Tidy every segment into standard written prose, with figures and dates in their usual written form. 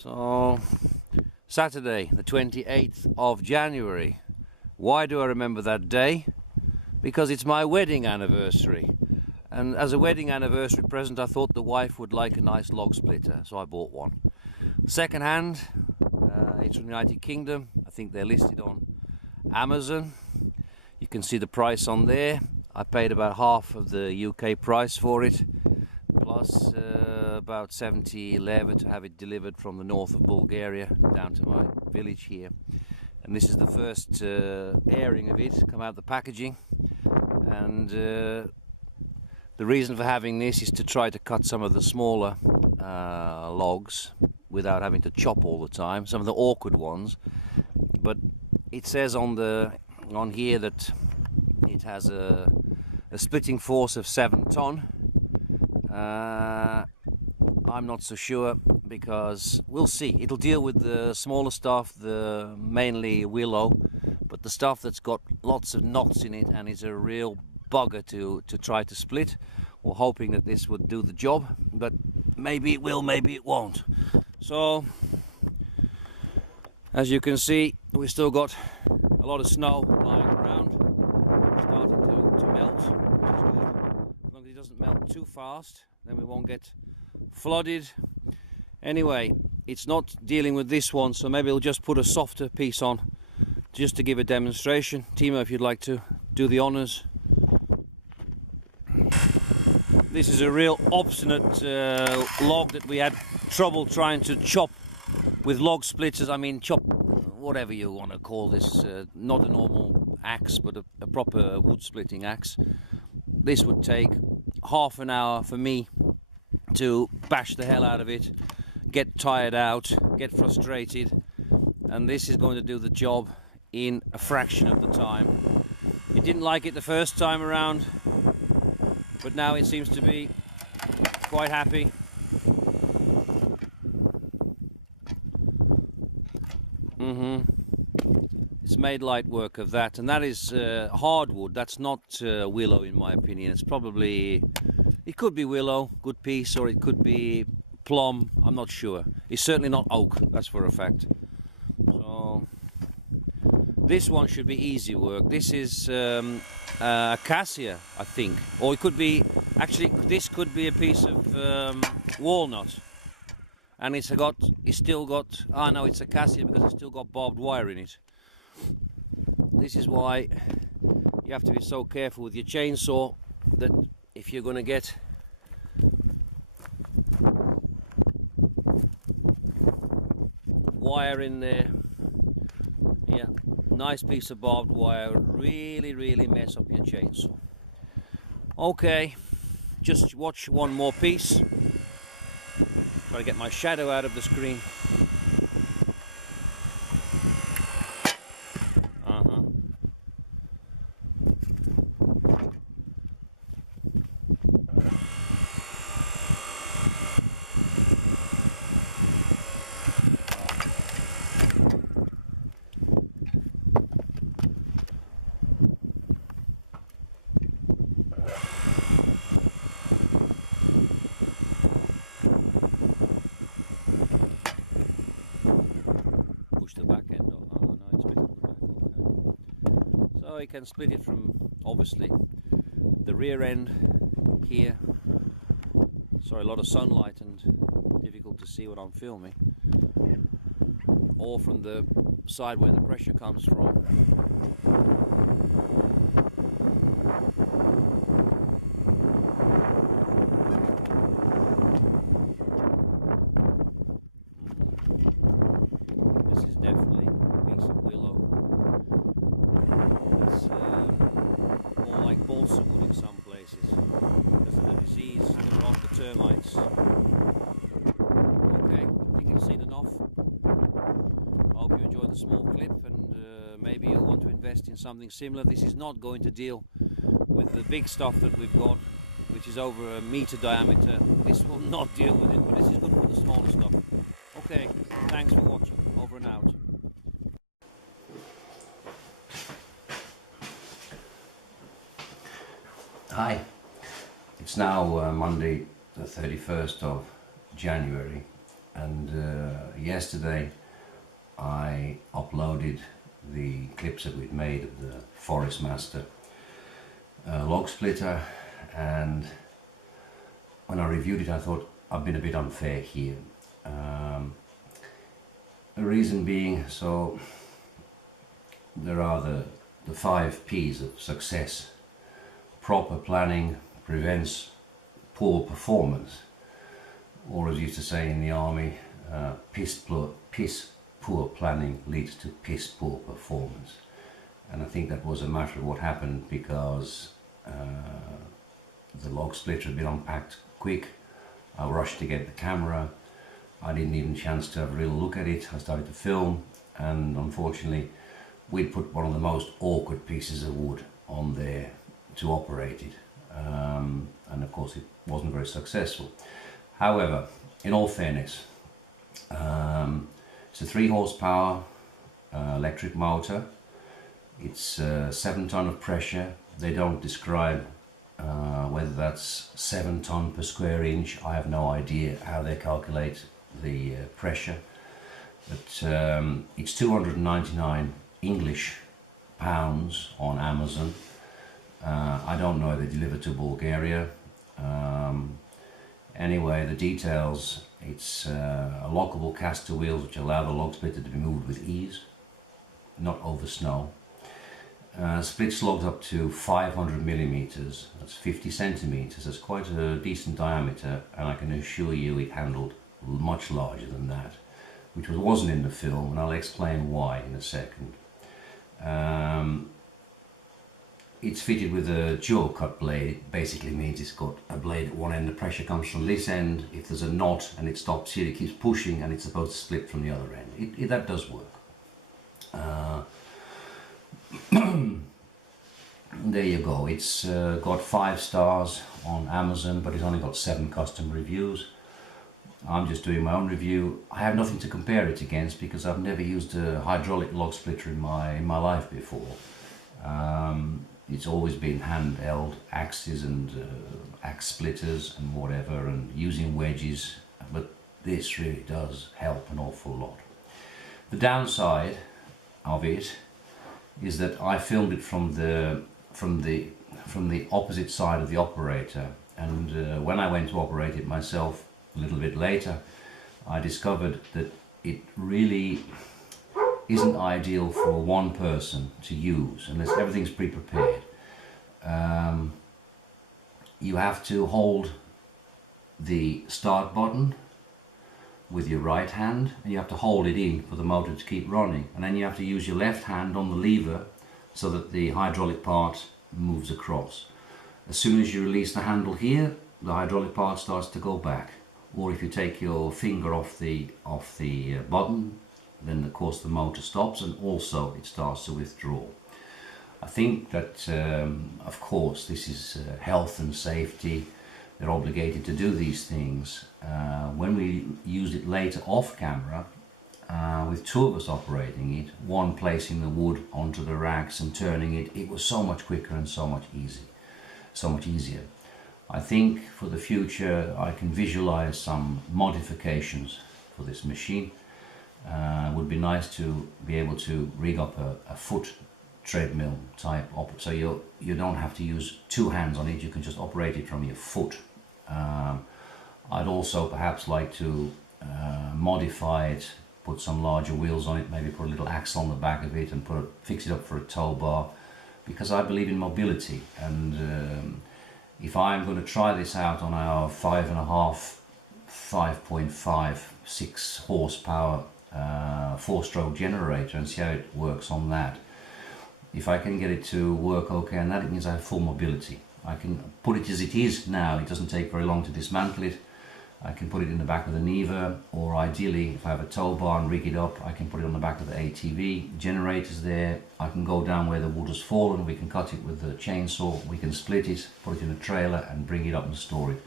So, Saturday, the 28th of January. Why do I remember that day? Because it's my wedding anniversary. And as a wedding anniversary present, I thought the wife would like a nice log splitter, so I bought one. Second hand, it's from the United Kingdom. I think they're listed on Amazon. You can see the price on there. I paid about half of the UK price for it, plus about 70 leva to have it delivered from the north of Bulgaria down to my village here. And this is the first airing of it, come out the packaging. And the reason for having this is to try to cut some of the smaller logs without having to chop all the time, some of the awkward ones. But it says on here that it has a splitting force of 7 ton. I'm not so sure, because we'll see. It'll deal with the smaller stuff, the mainly willow, but the stuff that's got lots of knots in it and is a real bugger to try to split. We're hoping that this would do the job, but maybe it will, maybe it won't. So, as you can see, we've still got a lot of snow lying around, starting to melt, which is good. As long as it doesn't melt too fast, then we won't get flooded. Anyway, it's not dealing with this one, so maybe we'll just put a softer piece on just to give a demonstration. Timo, if you'd like to do the honors. This is a real obstinate log that we had trouble trying to chop with log splitters. I mean, chop whatever you want to call this, not a normal axe, but a proper wood splitting axe. This would take half an hour for me to bash the hell out of it, get tired out, get frustrated, and this is going to do the job in a fraction of the time. It didn't like it the first time around, but now it seems to be quite happy. It's made light work of that, and that is hardwood. That's not willow, in my opinion. It's probably, it could be willow, good piece, or it could be plum. I'm not sure. It's certainly not oak, that's for a fact. So this one should be easy work. This is acacia, I think, or it could be, actually this could be a piece of walnut, and it's still got, no, it's acacia because it's still got barbed wire in it. This is why you have to be so careful with your chainsaw, that if you're going to get wire in there, yeah, nice piece of barbed wire, really mess up your chainsaw. Okay, just watch one more piece. Try to get my shadow out of the screen. The back end off. Oh no, it's bit on the back. Okay. So you can split it from, obviously, the rear end here. Sorry, a lot of sunlight and difficult to see what I'm filming. Or from the side where the pressure comes from. Balsa wood in some places because of the disease, the rot, the termites. Okay, I think you've seen enough. I hope you enjoyed the small clip, and maybe you'll want to invest in something similar. This is not going to deal with the big stuff that we've got, which is over a meter diameter. This will not deal with it, but this is good for the smaller stuff. Okay, thanks for watching. Over and out. Hi, it's now Monday the 31st of January, and yesterday I uploaded the clips that we'd made of the Forest Master log splitter, and when I reviewed it I thought I've been a bit unfair here. The reason being, so there are the 5 P's of success. Proper planning prevents poor performance, or as used to say in the army, piss poor planning leads to piss poor performance. And I think that was a matter of what happened, because the log splitter had been unpacked quick. I rushed to get the camera. I didn't even chance to have a real look at it. I started to film, and unfortunately we'd put one of the most awkward pieces of wood on there to operate it, and of course it wasn't very successful. However, in all fairness, it's a 3 horsepower electric motor. It's 7 ton of pressure. They don't describe whether that's 7 ton per square inch. I have no idea how they calculate the pressure, but it's 299 English pounds on Amazon. I don't know if they deliver to Bulgaria. Anyway, the details: it's a lockable caster wheels which allow the log splitter to be moved with ease, not over snow. Split slugs up to 500 millimeters, that's 50 centimeters. That's quite a decent diameter, and I can assure you it handled much larger than that, which wasn't in the film, and I'll explain why in a second. It's fitted with a dual cut blade. It basically means it's got a blade at one end, the pressure comes from this end. If there's a knot and it stops here, it keeps pushing, and it's supposed to split from the other end. That does work. There you go. It's got 5 stars on Amazon, but it's only got 7 custom reviews. I'm just doing my own review. I have nothing to compare it against because I've never used a hydraulic log splitter in my life before. It's always been handheld axes and axe splitters and whatever, and using wedges, but this really does help an awful lot. The downside of it is that I filmed it from the opposite side of the operator, and when I went to operate it myself a little bit later, I discovered that it really isn't ideal for one person to use unless everything's pre-prepared. You have to hold the start button with your right hand, and you have to hold it in for the motor to keep running, and then you have to use your left hand on the lever so that the hydraulic part moves across. As soon as you release the handle here, the hydraulic part starts to go back, or if you take your finger off the button, then of course the motor stops, and also it starts to withdraw. I think that of course this is health and safety. They're obligated to do these things. When we used it later off camera, with 2 of us operating it, one placing the wood onto the racks and turning it, it was so much quicker and so much easier. I think for the future I can visualize some modifications for this machine. It would be nice to be able to rig up a foot treadmill type so you don't have to use 2 hands on it, you can just operate it from your foot. I'd also perhaps like to modify it, put some larger wheels on it, maybe put a little axle on the back of it and fix it up for a tow bar, because I believe in mobility, and if I'm going to try this out on our 5.5, 5.5, 6 horsepower 4-stroke generator and see how it works on that, if I can get it to work okay, and that it means I have full mobility. I can put it as it is now, it doesn't take very long to dismantle it. I can put it in the back of the Neva, or ideally if I have a tow bar and rig it up, I can put it on the back of the ATV. Generator's there, I can go down where the wood has fallen, we can cut it with the chainsaw, we can split it, put it in a trailer and bring it up and store it.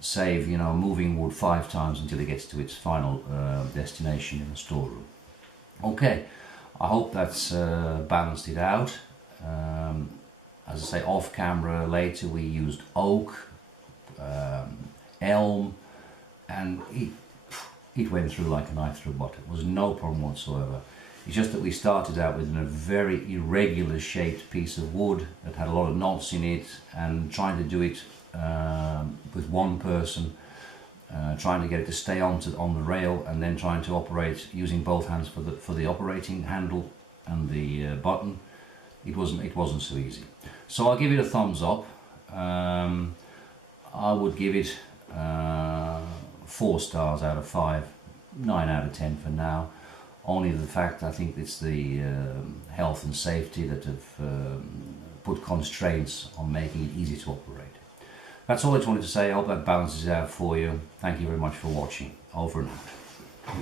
Save, moving wood 5 times until it gets to its final destination in the storeroom. Okay, I hope that's balanced it out. As I say, off camera later we used oak, elm, and it went through like a knife through butter. It was no problem whatsoever. It's just that we started out with a very irregular shaped piece of wood that had a lot of knots in it, and trying to do it with one person, trying to get it to stay on the rail, and then trying to operate using both hands for the operating handle and the button. It wasn't so easy. So I'll give it a thumbs up. I would give it 4 stars out of 5, 9 out of 10 for now. Only the fact I think it's the health and safety that have put constraints on making it easy to operate. That's all I just wanted to say. I hope that balances it out for you. Thank you very much for watching. Over and out.